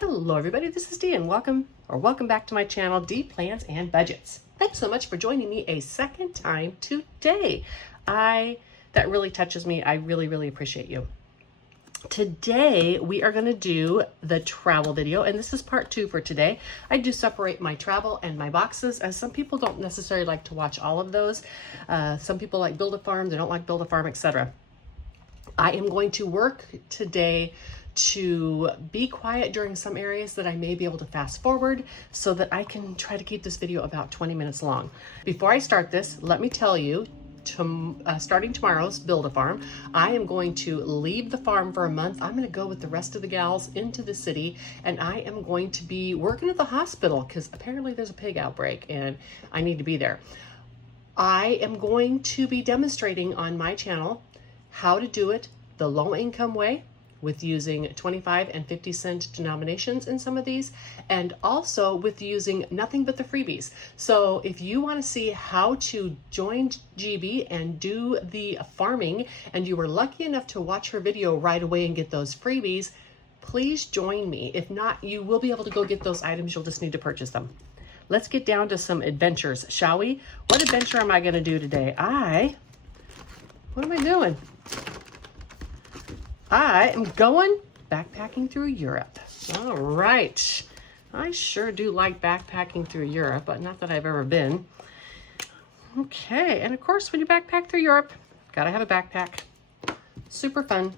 Hello everybody, this is Dee and welcome back to my channel, Dee Plans and Budgets. Thanks so much for joining me a second time today. That really touches me. I really appreciate you. Today we are going to do the travel video, and this is part 2 for today. I do separate my travel and my boxes, as some people don't necessarily like to watch all of those. Some people like Build-A-Farm, they don't like Build-A-Farm, etc. I am going to work today to be quiet during some areas that I may be able to fast forward so that I can try to keep this video about 20 minutes long. Before I start this, let me tell you, starting tomorrow's Build-A-Farm, I am going to leave the farm for a month. I'm going to go with the rest of the gals into the city, and I am going to be working at the hospital because apparently there's a pig outbreak and I need to be there. I am going to be demonstrating on my channel how to do it the low income way, with using 25 and 50 cent denominations in some of these, and also with using nothing but the freebies. So if you want to see how to join GB and do the farming, and you were lucky enough to watch her video right away and get those freebies, please join me. If not, you will be able to go get those items. You'll just need to purchase them. Let's get down to some adventures, shall we? What adventure am I going to do today? What am I doing? I am going backpacking through Europe. All right. I sure do like backpacking through Europe, but not that I've ever been. Okay, and of course, when you backpack through Europe, gotta have a backpack. Super fun.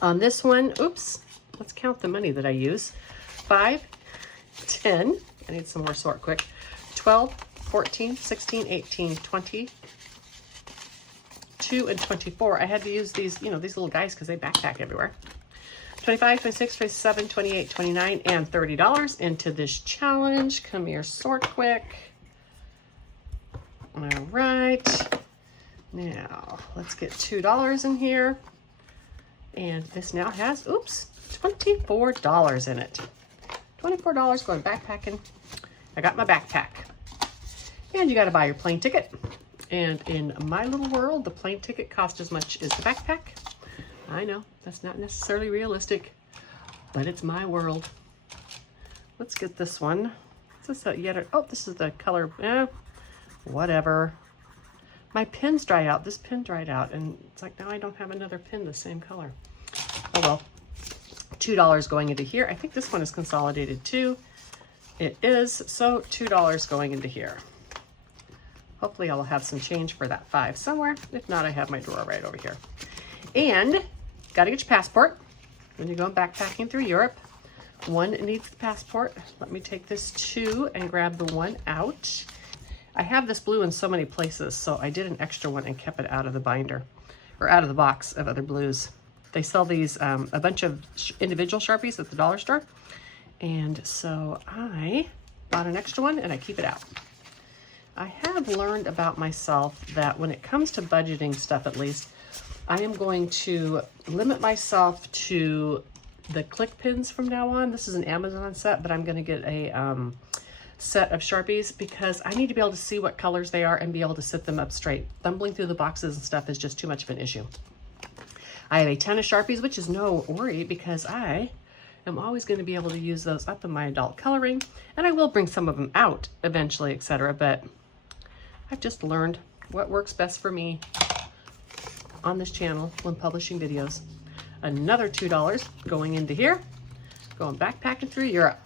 On this one, oops, let's count the money that I use. 5, 10, I need some more sort quick. 12, 14, 16, 18, 20, 2 and 24. I had to use these, these little guys because they backpack everywhere. 25, 26, 27, 28, 29, and $30 into this challenge. Come here, sort quick. All right. Now, let's get $2 in here. And this now has, oops, $24 in it. $24 going backpacking. I got my backpack. And you got to buy your plane ticket. And in my little world, the plane ticket costs as much as the backpack. I know, that's not necessarily realistic, but it's my world. Let's get this one. Is this this is the color, whatever. My pins dry out. This pin dried out, and it's like now I don't have another pin the same color. Oh well. $2 going into here. I think this one is consolidated too. It is, so $2 going into here. Hopefully I'll have some change for that 5 somewhere. If not, I have my drawer right over here. And got to get your passport when you're going backpacking through Europe. One needs the passport. Let me take this 2 and grab the 1 out. I have this blue in so many places, so I did an extra one and kept it out of the binder, or out of the box of other blues. They sell these, a bunch of individual Sharpies at the dollar store. And so I bought an extra one and I keep it out. I have learned about myself that when it comes to budgeting stuff, at least, I am going to limit myself to the click pins from now on. This is an Amazon set, but I'm going to get a set of Sharpies because I need to be able to see what colors they are and be able to sit them up straight. Fumbling through the boxes and stuff is just too much of an issue. I have a ton of Sharpies, which is no worry because I am always going to be able to use those up in my adult coloring, and I will bring some of them out eventually, etc. But I've just learned what works best for me on this channel when publishing videos. Another $2 going into here, going backpacking through Europe.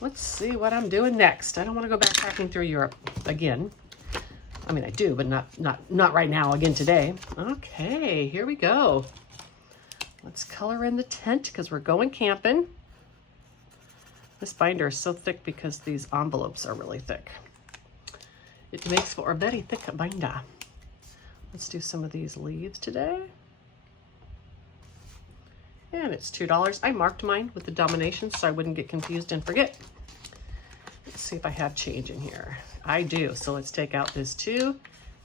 Let's see what I'm doing next. I don't want to go backpacking through Europe again. I mean, I do, but not right now, again today. Okay, here we go. Let's color in the tent because we're going camping. This binder is so thick because these envelopes are really thick. It makes for a very thick binder. Let's do some of these leaves today. And it's $2. I marked mine with the denominations so I wouldn't get confused and forget. Let's see if I have change in here. I do. So let's take out this 2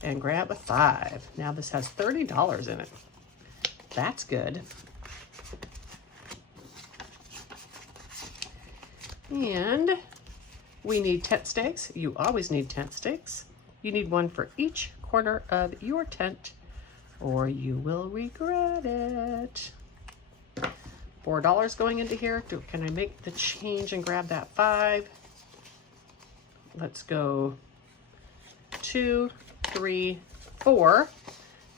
and grab a 5. Now this has $30 in it. That's good. And we need tent stakes. You always need tent stakes. You need one for each corner of your tent or you will regret it. $4 going into here. Can I make the change and grab that 5? Let's go 2, 3, 4.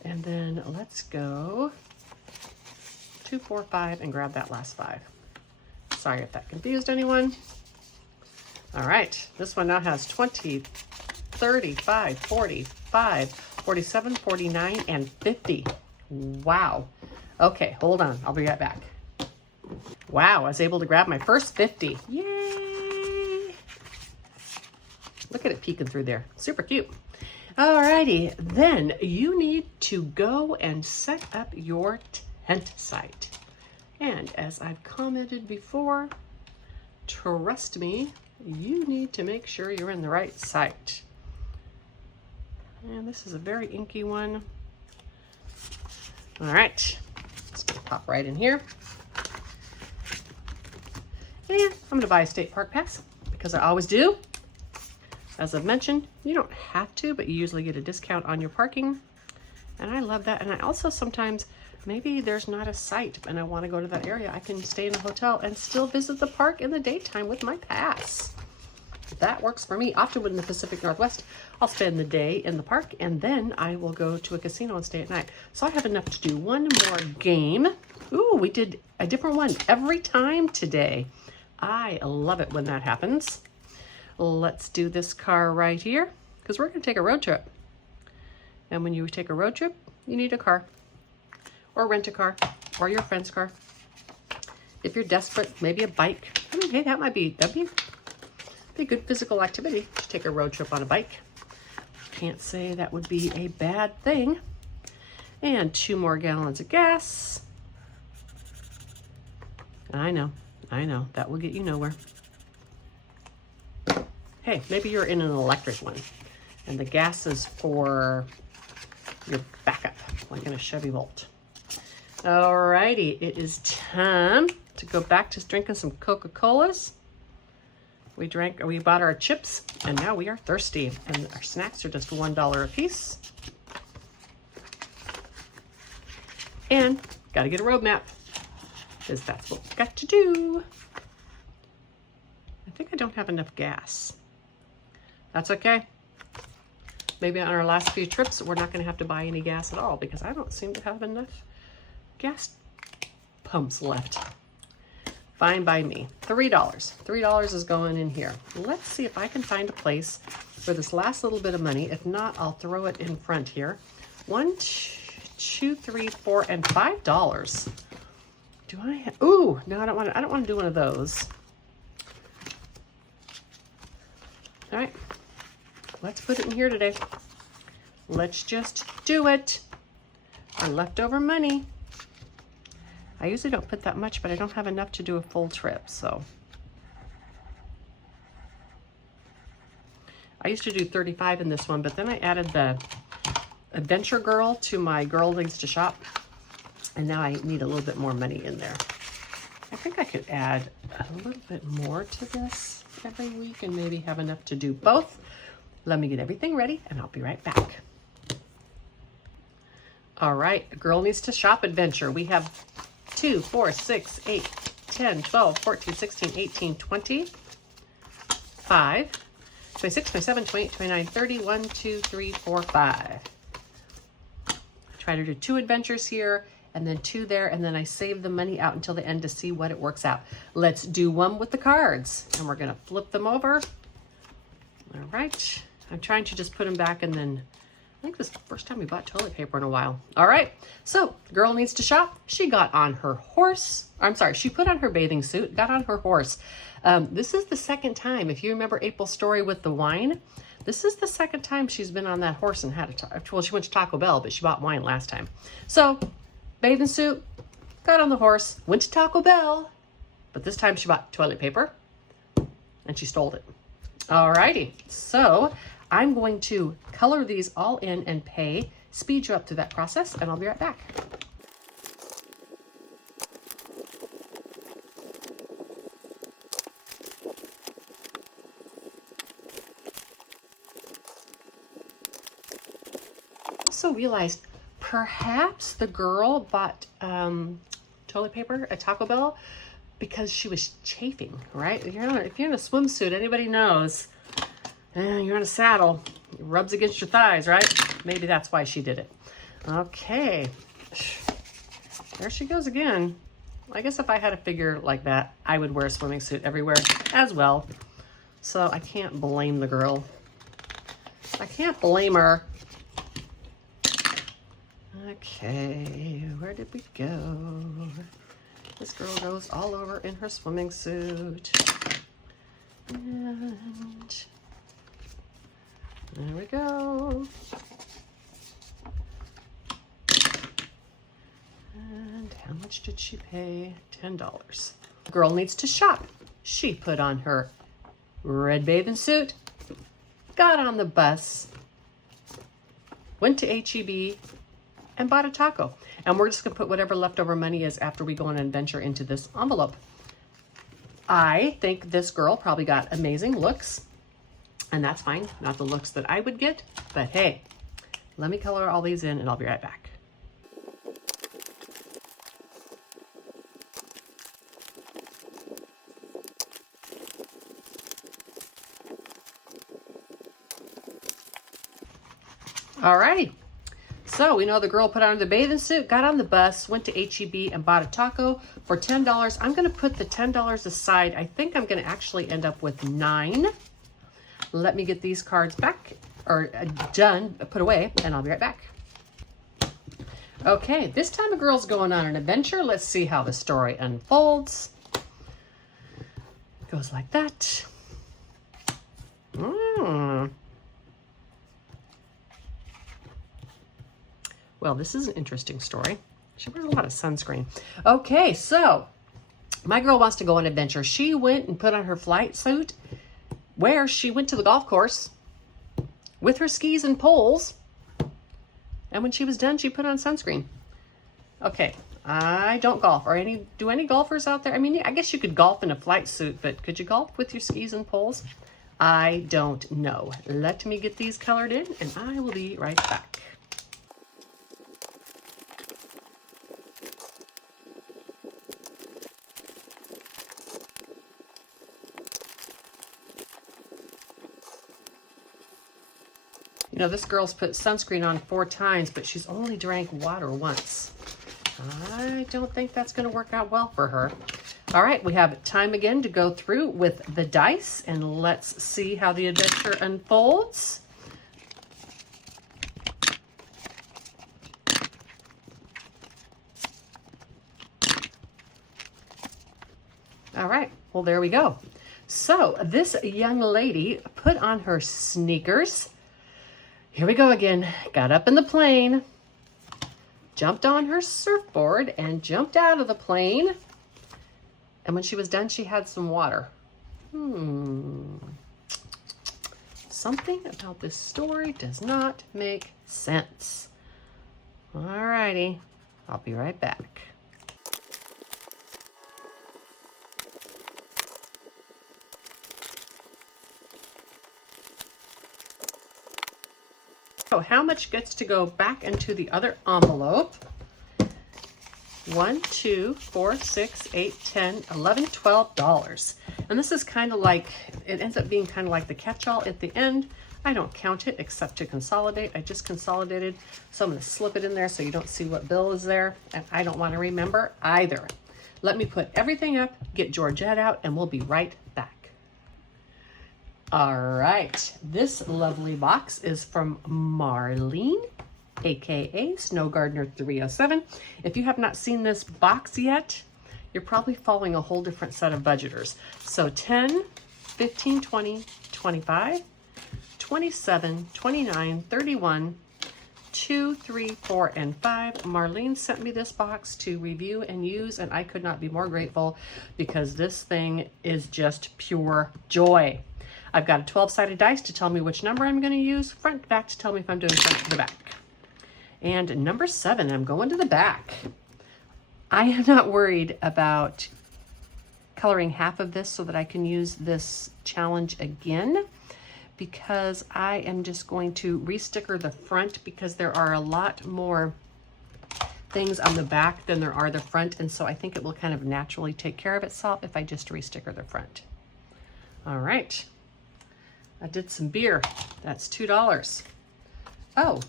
And then let's go 2, 4, 5 and grab that last 5. Sorry if that confused anyone. All right, this one now has 20, 35, 45, 47, 49, and 50. Wow. Okay, hold on. I'll be right back. Wow, I was able to grab my first 50. Yay! Look at it peeking through there. Super cute. Alrighty, then you need to go and set up your tent site. And as I've commented before, trust me, you need to make sure you're in the right site. And this is a very inky one. All right, let's pop right in here. And I'm gonna buy a state park pass because I always do. As I've mentioned, you don't have to, but you usually get a discount on your parking. And I love that. And I also sometimes, maybe there's not a site and I want to go to that area. I can stay in a hotel and still visit the park in the daytime with my pass. That works for me. Often in the Pacific Northwest, I'll spend the day in the park and then I will go to a casino and stay at night. So I have enough to do one more game. Ooh, we did a different one every time today. I love it when that happens. Let's do this car right here because we're going to take a road trip. And when you take a road trip, you need a car or rent a car or your friend's car. If you're desperate, maybe a bike. I mean, hey, that'd be a good physical activity to take a road trip on a bike. Can't say that would be a bad thing. And 2 more gallons of gas. I know, that will get you nowhere. Hey, maybe you're in an electric one and the gas is for your backup, like in a Chevy Volt. Alrighty, it is time to go back to drinking some Coca-Colas. We bought our chips and now we are thirsty and our snacks are just $1 a piece. And gotta get a road map because that's what we've got to do. I think I don't have enough gas. That's okay. Maybe on our last few trips, we're not going to have to buy any gas at all because I don't seem to have enough gas pumps left. Fine by me. $3. $3 is going in here. Let's see if I can find a place for this last little bit of money. If not, I'll throw it in front here. 1, 2, 3, 4, and $5. Do I have, ooh, no, I don't want to do one of those. All right. Let's put it in here today. Let's just do it. Our leftover money. I usually don't put that much, but I don't have enough to do a full trip, so. I used to do 35 in this one, but then I added the Adventure Girl to my Girl Needs to Shop, and now I need a little bit more money in there. I think I could add a little bit more to this every week and maybe have enough to do both. Let me get everything ready and I'll be right back. All right, Girl Needs to Shop adventure. We have 2, 4, 6, 8, 10, 12, 14, 16, 18, 20, 5, 26, 27, 28, 29, 30, 1, 2, 3, 4, 5. Try to do 2 adventures here and then 2 there, and then I save the money out until the end to see what it works out. Let's do one with the cards, and we're gonna flip them over. All right, I'm trying to just put them back, and then I think this is the first time we bought toilet paper in a while. All right, so Girl Needs to Shop. She got on her horse. I'm sorry, she put on her bathing suit, got on her horse. This is the second time. If you remember April's story with the wine, this is the second time she's been on that horse and had a, well, she went to Taco Bell, but she bought wine last time. So, bathing suit, got on the horse, went to Taco Bell, but this time she bought toilet paper and she stole it. Alrighty, so I'm going to color these all in and pay, speed you up through that process, and I'll be right back. Also realized perhaps the girl bought toilet toilet paper at Taco Bell because she was chafing, right? If you're in a swimsuit, anybody knows, and you're in a saddle, it rubs against your thighs, right? Maybe that's why she did it. Okay, there she goes again. I guess if I had a figure like that, I would wear a swimming suit everywhere as well. So I can't blame the girl. I can't blame her. Okay, where did we go? This girl goes all over in her swimming suit. And there we go. And how much did she pay? $10. Girl needs to shop. She put on her red bathing suit, got on the bus, went to H-E-B, and bought a taco. And we're just gonna put whatever leftover money is after we go on an adventure into this envelope. I think this girl probably got amazing looks, and that's fine. Not the looks that I would get, but hey, let me color all these in and I'll be right back. Alrighty, so we know the girl put on the bathing suit, got on the bus, went to H-E-B and bought a taco for $10. I'm gonna put the $10 aside. I think I'm gonna actually end up with $9. Let me get these cards back, or done, put away, and I'll be right back. Okay, this time a girl's going on an adventure. Let's see how the story unfolds. It goes like that. Well, this is an interesting story. She wears a lot of sunscreen. Okay, so my girl wants to go on an adventure. She went and put on her flight suit where she went to the golf course with her skis and poles. And when she was done, she put on sunscreen. Okay, I don't golf. Do any golfers out there? I mean, I guess you could golf in a flight suit, but could you golf with your skis and poles? I don't know. Let me get these colored in and I will be right back. You know, this girl's put sunscreen on 4 times, but she's only drank water once. I don't think that's going to work out well for her. All right, we have time again to go through with the dice, and let's see how the adventure unfolds. All right, well, there we go. So this young lady put on her sneakers. Here we go again. Got up in the plane, jumped on her surfboard, and jumped out of the plane. And when she was done, she had some water. Something about this story does not make sense. All righty, I'll be right back. So how much gets to go back into the other envelope? 1, 2, 4, 6, 8, 10, 11, $12. And this is kind of like, it ends up being kind of like the catch-all at the end. I don't count it except to consolidate. I just consolidated, so I'm going to slip it in there so you don't see what bill is there, and I don't want to remember either. Let me put everything up, get Georgette out, and we'll be right back. All right, this lovely box is from Marlene, aka Snow Gardener 307. If you have not seen this box yet, you're probably following a whole different set of budgeters. So 10, 15, 20, 25, 27, 29, 31, 2, 3, 4, and 5. Marlene sent me this box to review and use, and I could not be more grateful because this thing is just pure joy. I've got a 12-sided dice to tell me which number I'm going to use, front to back to tell me if I'm doing front to the back. And number 7, I'm going to the back. I am not worried about coloring half of this so that I can use this challenge again, because I am just going to re-sticker the front because there are a lot more things on the back than there are the front, and so I think it will kind of naturally take care of itself if I just re-sticker the front. All right, I did some beer. That's $2. Oh,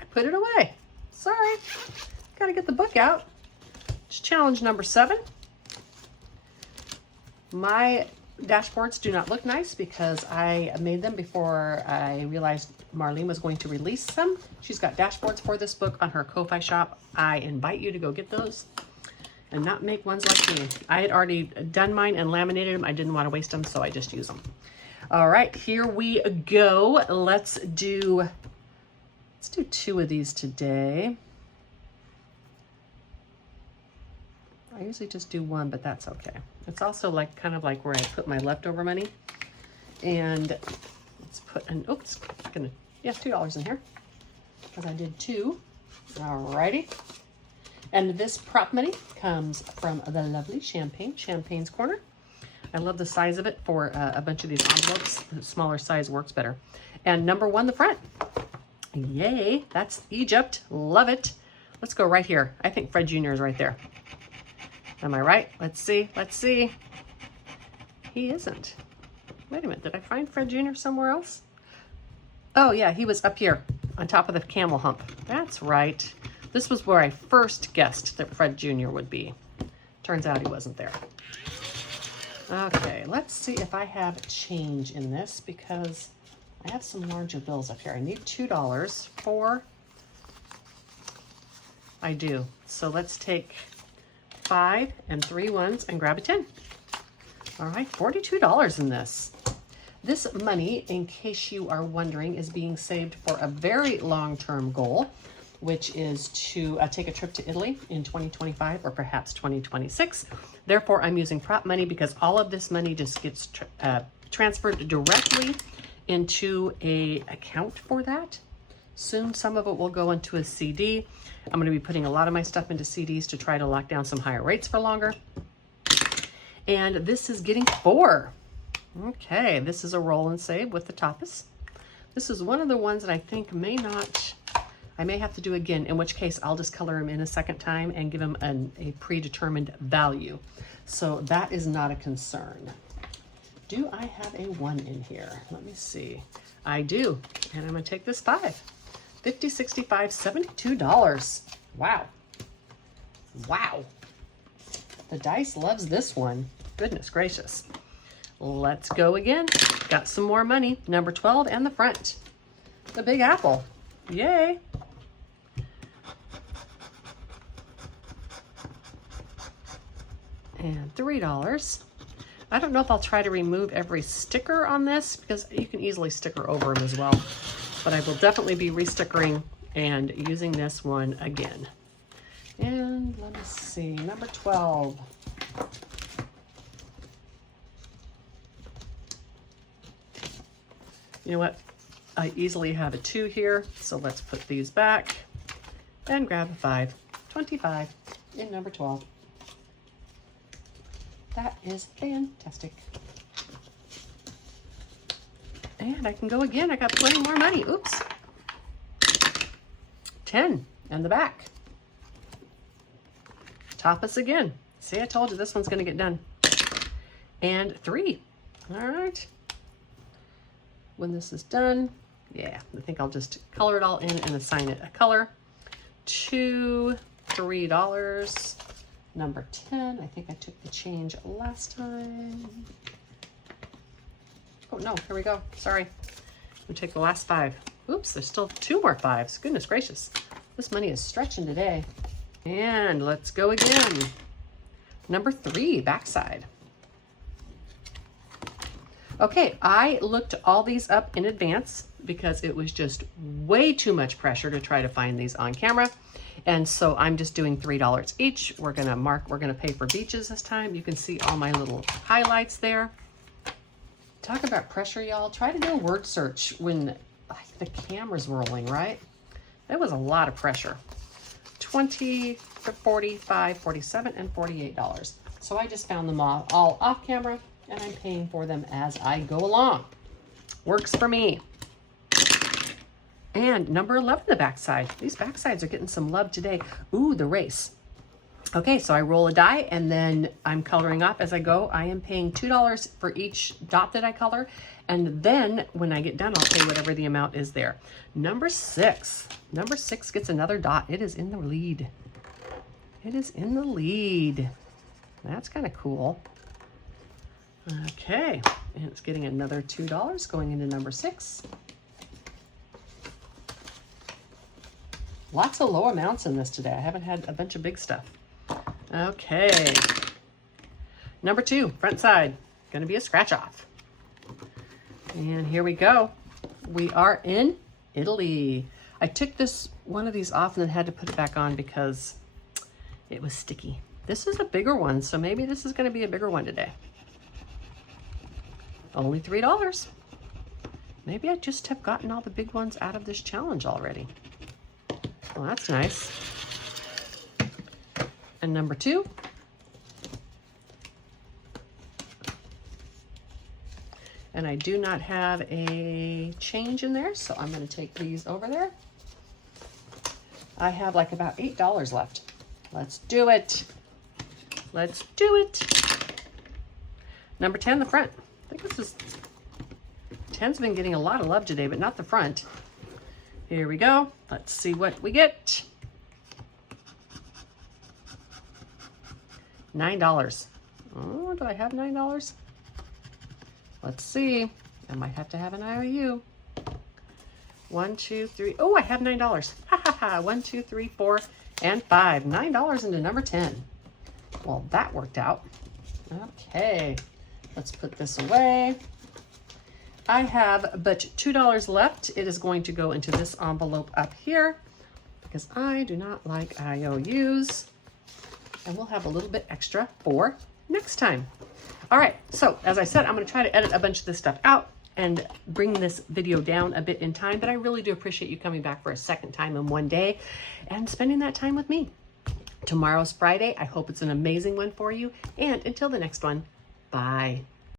I put it away. Sorry, gotta get the book out. It's challenge number 7. My dashboards do not look nice because I made them before I realized Marlene was going to release them. She's got dashboards for this book on her Ko-Fi shop. I invite you to go get those and not make ones like me. I had already done mine and laminated them. I didn't want to waste them, so I just use them. All right, here we go. Let's do 2 of these today. I usually just do 1, but that's okay. It's also like kind of like where I put my leftover money. And let's put an, oops, $2 in here because I did 2. Alrighty. And this prop money comes from the lovely Champagne's Corner. I love the size of it for a bunch of these envelopes. The smaller size works better. And number 1, the front. Yay, that's Egypt. Love it. Let's go right here. I think Fred Jr. is right there. Am I right? Let's see. Let's see. He isn't. Wait a minute. Did I find Fred Jr. somewhere else? Oh, yeah. He was up here on top of the camel hump. That's right. This was where I first guessed that Fred Jr. would be. Turns out he wasn't there. Okay. Let's see if I have change in this because I have some larger bills up here. I need $2 for... I do. So let's take 5 and 3 ones and grab a 10. All right, $42 in this. This money, in case you are wondering, is being saved for a very long-term goal, which is to take a trip to Italy in 2025 or perhaps 2026. Therefore, I'm using prop money because all of this money just gets transferred directly into a account for that. Soon, some of it will go into a CD. I'm going to be putting a lot of my stuff into CDs to try to lock down some higher rates for longer. And this is getting 4. Okay, this is a roll and save with the tapas. This is one of the ones that I think I may have to do again, in which case I'll just color them in a second time and give them a predetermined value. So that is not a concern. Do I have a 1 in here? Let me see. I do, and I'm going to take this 5. $50, $65, $72. Wow. Wow. The dice loves this one. Goodness gracious. Let's go again. Got some more money. Number 12 and the front. The Big Apple. Yay. And $3. I don't know if I'll try to remove every sticker on this because you can easily sticker over them as well. But I will definitely be re-stickering and using this one again. And let me see, number 12. You know what? I easily have a 2 here, so let's put these back and grab a 5. 25 in number 12. That is fantastic. And I can go again. I got plenty more money. Oops. 10 in the back. Tapas again. See, I told you this one's going to get done. And 3. All right. When this is done, yeah, I think I'll just color it all in and assign it a color. $2, $3. Number 10. I think I took the change last time. Oh, no, here we go. Sorry. We take the last 5. Oops, there's still 2 more 5s. Goodness gracious. This money is stretching today. And let's go again. Number 3, backside. Okay, I looked all these up in advance because it was just way too much pressure to try to find these on camera. And so I'm just doing $3 each. We're gonna pay for beaches this time. You can see all my little highlights there. Talk about pressure, y'all. Try to do a word search when the camera's rolling, right? That was a lot of pressure. $20, $45, $47, and $48. So I just found them all off camera, and I'm paying for them as I go along. Works for me. And number 11, the backside. These backsides are getting some love today. Ooh, the race. Okay, so I roll a die and then I'm coloring up as I go. I am paying $2 for each dot that I color. And then when I get done, I'll pay whatever the amount is there. Number 6. Number 6 gets another dot. It is in the lead. It is in the lead. That's kind of cool. Okay, and it's getting another $2 going into number 6. Lots of low amounts in this today. I haven't had a bunch of big stuff. Okay. Number 2, front side. Going to be a scratch off. And here we go. We are in Italy. I took one of these off and then had to put it back on because it was sticky. This is a bigger one, so maybe this is going to be a bigger one today. Only $3. Maybe I just have gotten all the big ones out of this challenge already. Well, that's nice. And number 2. And I do not have a change in there, so I'm going to take these over there. I have like about $8 left. Let's do it. Let's do it. Number 10, the front. I think this is 10's been getting a lot of love today, but not the front. Here we go. Let's see what we get. $9. Oh, do I have $9? Let's see. I might have to have an IOU. 1, 2, 3. Oh, I have $9. Ha ha ha. 1, 2, 3, 4, and 5. $9 into number 10. Well, that worked out. Okay. Let's put this away. I have but $2 left. It is going to go into this envelope up here because I do not like IOUs. And we'll have a little bit extra for next time. All right, so as I said, I'm going to try to edit a bunch of this stuff out and bring this video down a bit in time, but I really do appreciate you coming back for a second time in one day and spending that time with me. Tomorrow's Friday. I hope it's an amazing one for you. And until the next one, bye.